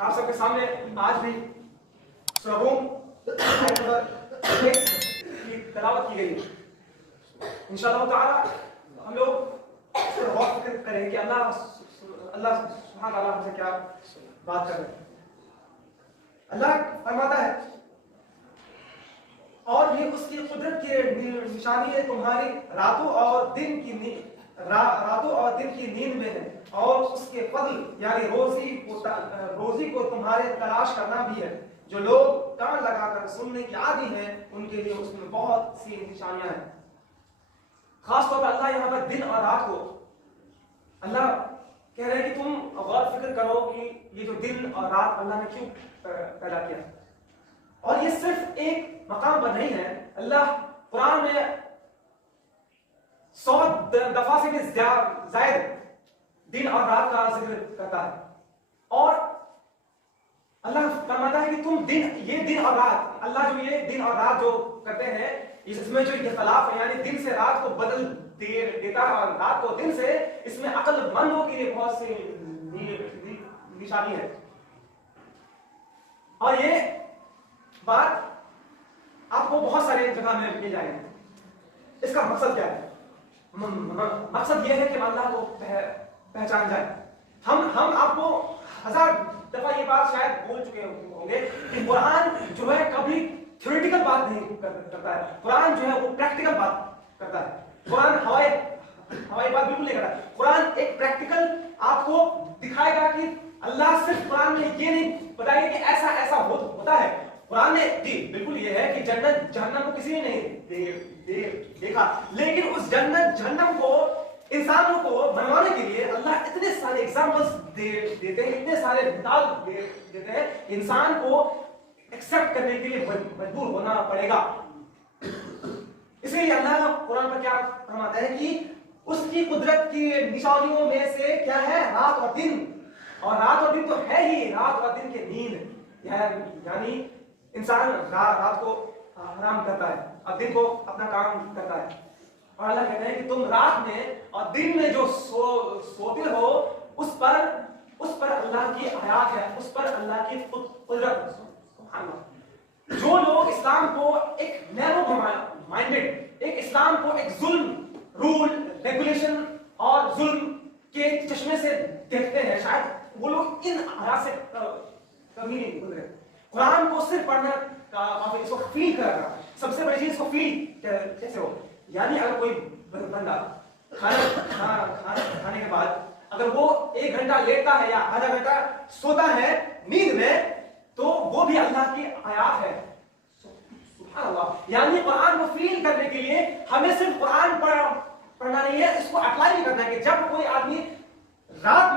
آپ سب کے سامنے آج بھی سورہ روم آیت نمبر 6 کی تلاوت کی گئی ہے۔ انشاءاللہ تعالی ہم لوگ اس پر غور فکر کریں کہ اللہ سبحانہ تعالیٰ ہم سے کیا بات کر رہے ہیں۔ اللہ فرماتا ہے اور یہ اس کی قدرت کی نشانی ہے تمہاری راتوں اور دن کی نیند میں ہے، اور اس کے فضل یعنی روزی کو تمہارے تلاش کرنا بھی ہے۔ جو لوگ کان لگا کر سننے کی عادی ہیں ان کے لیے اس میں بہت سی نشانیاں ہیں۔ خاص طور پر اللہ یہاں پر دن اور رات کو اللہ کہہ رہے ہیں کہ تم غور فکر کرو کہ یہ جو دن اور رات اللہ نے کیوں پیدا کیا، اور یہ صرف ایک مقام پر نہیں ہے۔ اللہ قرآن میں 100 دفعہ سے بھی زائد دن اور رات کا ذکر کرتا ہے، اور اللہ فرماتا ہے کہ تم یہ دن اور رات، اللہ جو یہ دن اور رات جو کرتے ہیں اس میں جو اختلاف ہے، یعنی دن سے رات کو بدل دیتا ہے اور رات کو دن سے، اس میں عقل مندوں کے لیے بہت سی نشانی ہے۔ اور یہ بات آپ کو بہت سارے جگہ میں مل جائے گی۔ اس کا مقصد کیا ہے؟ مقصد یہ ہے کہ اللہ کو پہچان جائے۔ ہم آپ کو 1000 دفعہ یہ بات شاید بول چکے ہوں گے کہ قرآن جو ہے کبھی تھیوریٹیکل بات نہیں کرتا ہے، قرآن جو ہے وہ پریکٹیکل بات کرتا ہے۔ قرآن ہوائی بات بالکل نہیں کرتا ہے۔ قرآن ایک پریکٹیکل آپ کو دکھائے گا کہ اللہ صرف قرآن میں یہ نہیں بتائے گا کہ ایسا ایسا ہوتا ہے۔ قرآن نے جی بالکل یہ ہے کہ جنت جہنم کو کسی نے نہیں دیکھا، لیکن اس جنت جہنم کو انسانوں کو بنوانے کے لیے اللہ اتنے سارے ایگزامپلس دیتے ہیں، اتنے سارے مثال دیتے ہیں، انسان کو ایکسپٹ کرنے کے لیے مجبور ہونا پڑے گا۔ اس لیے اللہ قرآن پر کیا فرماتا ہے کہ اس کی قدرت کی نشانیوں میں سے کیا ہے؟ رات اور دن، اور رات اور دن تو ہے ہی، رات اور دن کی نیند، یعنی انسان رات کو آرام کرتا ہے اور دن کو اپنا کام کرتا ہے، اور اللہ کہتے ہیں کہ تم رات میں اور دن میں جو سوتے ہو اس پر اللہ کی آیات ہے، اس پر اللہ کی قدرت ہے۔ سبحان اللہ۔ جو لوگ اسلام کو ایک نیرو مائنڈڈ، ایک اسلام کو ایک ظلم، رول ریگولیشن اور ظلم کے چشمے سے دیکھتے ہیں، شاید وہ لوگ ان آیات سے کبھی نہیں گزرے۔ قرآن کو صرف پڑھنا کافی، اس کو فیل کرنا، سب سے بڑی چیز کو فیل کیسے ہو، یعنی اگر کوئی بندہ کھانا کھانے کے بعد اگر وہ 1 گھنٹہ لیٹتا ہے یا آدھا گھنٹہ سوتا ہے نیند میں، تو وہ بھی اللہ کی آیات ہے۔ سبحان اللہ۔ یعنی قرآن کو فیل کرنے کے لیے ہمیں صرف قرآن پڑھنا نہیں ہے، اس کو اپلائی بھی کرنا ہے کہ جب کوئی آدمی رات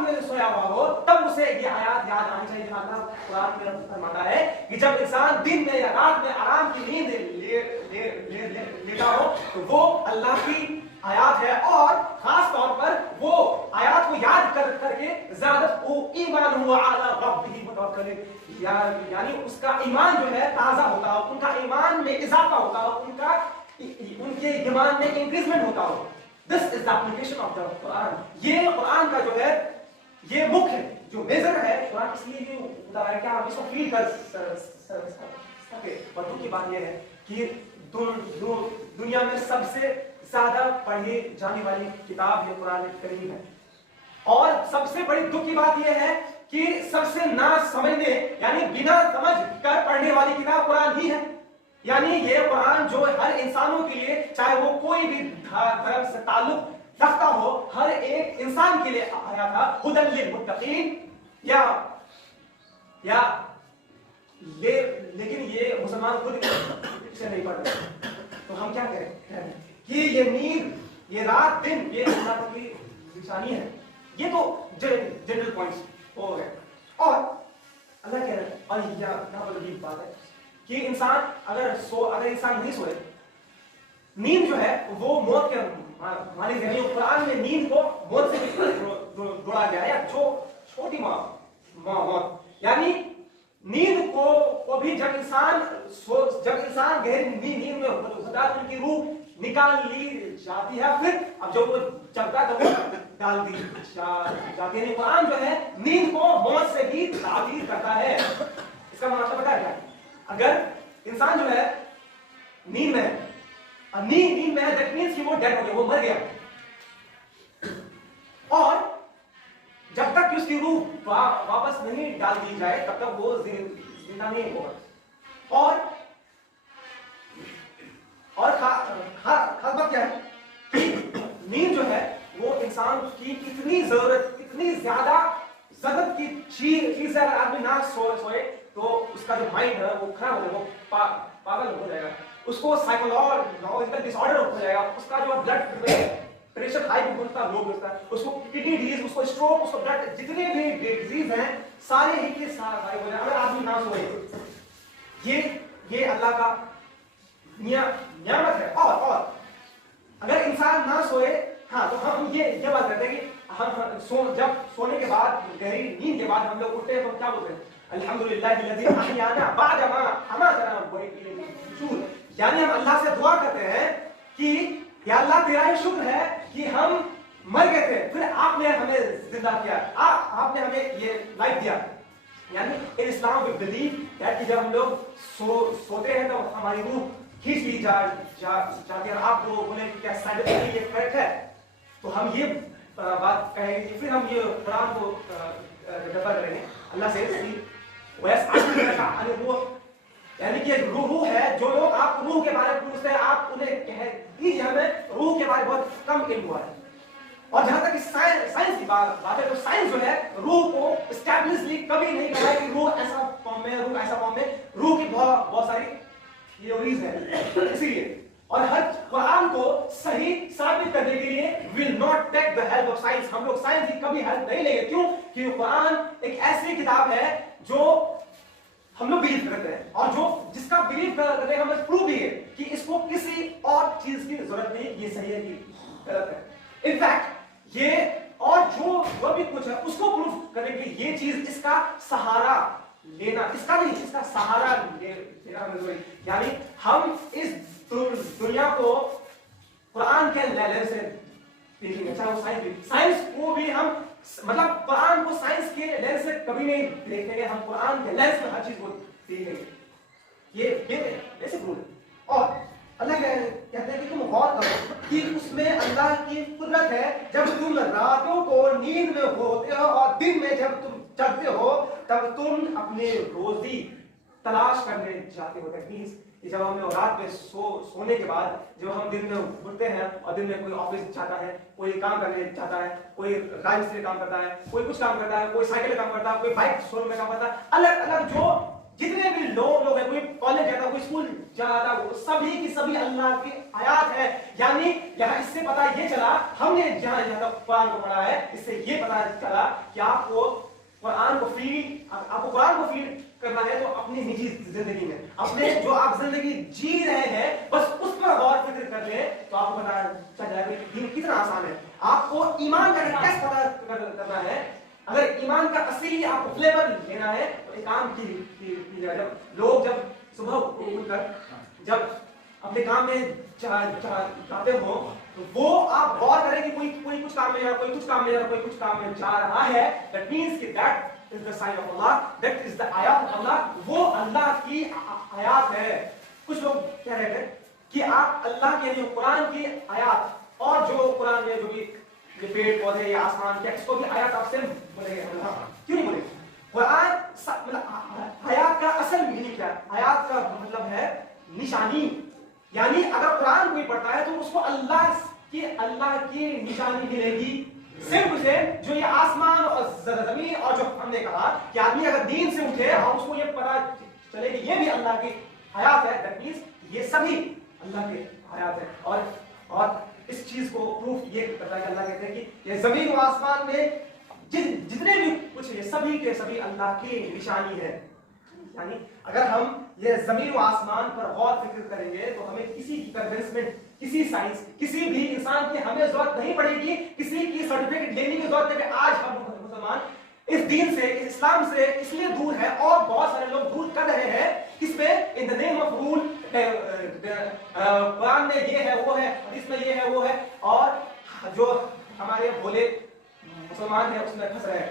میں سویا ہوا ہو تب اسے یہ آیات یاد آنی چاہیے۔ اللہ قرآن میں فرماتا ہے کہ جب انسان دن میں یا رات میں آرام کی نیند لیتا ہو تو وہ اللہ کی آیات ہے، اور خاص طور پر وہ آیات کو یاد کر کے زیادت کو ایمان ہوا علی ربہ متوکل، یعنی اس کا ایمان جو ہے تازہ ہوتا ہو، ان کا ایمان میں اضافہ ہوتا ہو، ان کے ایمان میں انکریزمنٹ ہوتا ہو۔ This is the application of the Quran۔ یہ قرآن کا جو ہے یہ مکھ ہے، جو میجر ہے قرآن، اس لیے بھی بتا ہے کہ آپ اس کو فیل کر سکے۔ اور دکھ کی بات یہ ہے کہ دنیا میں سب سے زیادہ پڑھی جانے والی کتاب یہ قرآن کریم ہے، اور سب سے بڑی دکھ کی بات یہ ہے کہ سب سے نہ سمجھنے یعنی بنا سمجھ کر پڑھنے والی کتاب قرآن ہی ہے۔ یعنی یہ قرآن جو ہر انسانوں کے لیے، چاہے وہ کوئی بھی دھرم سے تعلق رکھتا ہو، ہر ایک انسان کے لیے آیا تھا، ہدی للمتقین لیکن یہ مسلمان خود سے نہیں پڑھ رہے، تو ہم کیا کریں کہ یہ نیند، یہ رات دن، یہ اللہ کی نشانی ہے۔ یہ تو جنرل پوائنٹس ہو گئے، اور اللہ کہہ رہے ہیں، اور یہاں پر عجیب بات ہے کہ انسان اگر انسان نہیں سوئے، نیند جو ہے وہ موت کے مالک ہے۔ قرآن میں نیند کو موت سے جوڑا گیا ہے، یا چھوٹی موت، یعنی نیند کو بھی جب انسان گہری نیند میں ہوتا ہے تو ان کی روح نکال لی جاتی ہے، پھر اب جو چلتا ہے تو وہ ڈال دی جاتی ہے۔ قرآن جو ہے نیند کو موت سے تعبیر کرتا ہے. اس کا مطلب پتا ہے کیا؟ اگر انسان جو ہے نیند میں ہے، نیند میں ہے دیٹ مینس کہ وہ ڈیڈ ہو گیا، وہ مر گیا. اور جب تک کہ اس کی روح واپس نہیں ڈال دی جائے تب تک وہ زندہ نہیں ہوگا. اور خاص بات کیا ہے کہ نیند جو ہے وہ انسان کی اتنی ضرورت، اتنی زیادہ ضرورت کی چیز ہے. اگر آدمی نہ سوئے تو اس کا جو مائنڈ ہے وہ خراب ہو جائے گا، وہ پاگل ہو جائے گا، اس کو سائیکولوجیکل ڈس آرڈر ہو جائے گا، اس کا جو بلڈ پریشر ہائی بھی ہوتا ہے، لو بھی ہوتا ہے، اس کو کڈنی ڈیزیز، اس کو اسٹروک، اس کو بلڈ، جتنے بھی ڈیزیز ہیں سارے ہی کے سارے ہو جائے اگر آدمی نہ سوئے. یہ اللہ کا نعمت ہے. اور اگر انسان نہ سوئے، ہاں تو ہم یہ بات کرتے ہیں کہ ہم جب سونے کے بعد، گہری نیند کے بعد ہم لوگ اٹھتے ہیں تو کیا بولتے ہیں؟ الحمدللہ الذی احیانا بعد ما اماتنا والیہ النشور. یعنی ہم اللہ سے دعا کرتے ہیں کہ یا اللہ تیرا ہی شکر ہے کہ ہم مر گئے تھے، پھر آپ نے ہمیں زندہ کیا، آپ نے ہمیں یہ لائف دیا. یعنی ان اسلام وی بلیو دیٹ کہ جب ہم لوگ سوتے ہیں تو ہماری روح کھینچ لی جاتی ہے. آپ کو بولیں کہ کیا سائنٹیفکلی یہ کریکٹ ہے تو ہم یہ بات کہیں گے. پھر ہم یہ قرآن کو ڈفر کریں گے اللہ سے یعنی کہ روح ہے. جو لوگ آپ روح کے بارے میں پوچھتے ہیں آپ انہیں کہہ دیجیے ہمیں روح کے بارے میں بہت کم علم ہوا ہے. اور جہاں تک سائنس کی بات ہے تو سائنس جو ہے روح کو اسٹیبلشلی کبھی نہیں کہا کہ روح ایسا فارم میں، روح ایسا فارم میں. روح کی بہت ساری تھیوریز ہیں. اسی لیے اور ہر قرآن کو صحیح ثابت کرنے کے لیے will not take the help of science. ہم لوگ سائنس کی کبھی ہیلپ نہیں لیں گے. کیوں؟ کہ قرآن ایک ایسی کتاب ہے جو ہم لوگ بلیو کرتے ہیں اور جو جس کا بلیو کرتے ہیں ہمیں پروف بھی ہے کہ اس کو کسی اور چیز کی ضرورت نہیں. یہ صحیح ہے کہ غلط ہے. ان فیکٹ یہ اور جو بھی کچھ ہے اس کو پروف کرنے کے لیے یہ چیز اس کا سہارا لینا، اس کا نہیں، اس کا سہارا لینا ضروری. یعنی ہم اس دنیا کو قرآن کے لینس سے دیکھیں گے، چاہے وہ سائنس کو بھی ہم مطلب قرآن کو سائنس کے لینس سے کبھی نہیں دیکھیں گے. ہم قرآن کے لینس میں ہر چیز کو دیکھیں گے. یہ بیسک رول ہے. اور اللہ کہتے ہیں کہ تم غور کرو کہ اس میں اللہ کی قدرت ہے. جب تم راتوں کو نیند میں ہوتے ہو اور دن میں جب تم جگتے ہو تب تم اپنے روزی تلاش کرنے جاتے ہو. دیٹ مینس کہ جب ہم لوگ رات میں سونے کے بعد جب ہم دن میں اٹھتے ہیں اور دن میں کوئی آفس جاتا ہے، کوئی کام کرنے جاتا ہے، کوئی راج مستری کام کرتا ہے، کوئی کچھ کام کرتا ہے، کوئی سائیکل کام کرتا ہے، کوئی بائک شو روم میں کام کرتا ہے، الگ الگ جو جتنے بھی لوگ ہیں، کوئی کالج جاتا ہے، کوئی اسکول جاتا ہے، وہ سبھی کی سبھی اللہ کی آیات ہے. یعنی یہاں اس سے پتا یہ چلا، ہم نے جہاں تک قرآن کو پڑھا ہے اس سے یہ پتا چلا کہ آپ کو قرآن کو فیل کرنا ہے تو اپنی نجی زندگی میں، اپنے جو آپ زندگی جی رہے ہیں بس اس پر غور فکر کر لیں تو آپ کو پتا چل جائے گا کہ دین کتنا آسان ہے. آپ کو ایمان کا ٹیسٹ پتا کرنا ہے. اگر ایمان کا اصلی آپ کو فلیور لینا ہے تو ایک کام کی جب لوگ جب صبح اٹھ کر جب اپنے کام میں جاتے ہو تو وہ آپ غور کریں کہ کوئی کچھ کام میں جا رہا، کوئی کچھ کام میں جا رہا، کوئی کچھ کام میں جا رہا ہے. دیٹ مینس کہ that is the sign of Allah, that is the ayat of Allah. وہ اللہ کی آیات ہے. کچھ لوگ کہہ رہے تھے کہ آپ اللہ کے جو قرآن کی آیات اور جو قرآن میں جو بھی یہ پیڑ پودے یا آسمان کے اس کو بھی آیات آپ سے بولیں گے. کیوں نہیں بولیں گے؟ قرآن آیات کا اصل میننگ کیا ہے؟ آیات کا مطلب ہے نشانی. یعنی اگر قرآن کوئی پڑھتا ہے تو اس کو اللہ کی نشانی ملے گی. صرف اسے جو یہ آسمان اور زمین اور جو ہم نے کہا کہ آدمی اگر دین سے اٹھے اور اس کو یہ پتا چلے کہ یہ بھی اللہ کی حیات ہے، دیٹ مینس یہ سبھی اللہ کی حیات ہے. اور اس چیز کو پروف یہ کرتا ہے کہ اللہ کہتے ہیں کہ یہ زمین و آسمان میں جتنے بھی کچھ یہ سبھی کے سبھی اللہ کی نشانی ہے. یعنی اگر ہم یہ زمین و آسمان پر غور فکر کریں گے تو ہمیں کسی کی کنونسمنٹ، کسی سائنس، کسی بھی انسان کی ہمیں ضرورت نہیں پڑے گی، کسی کی سرٹیفکیٹ لینے کی ضرورت نہیں. آج ہم مسلمان اس دین سے، اس اسلام سے اس لیے دور ہے اور بہت سارے لوگ دور کر رہے ہیں. کس پہ؟ ان دا نیم آف رول. قرآن میں یہ ہے وہ ہے، حدیث میں یہ ہے وہ ہے، اور جو ہمارے بھولے مسلمان ہیں اس میں پھنس رہے ہیں.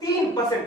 3%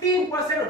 3%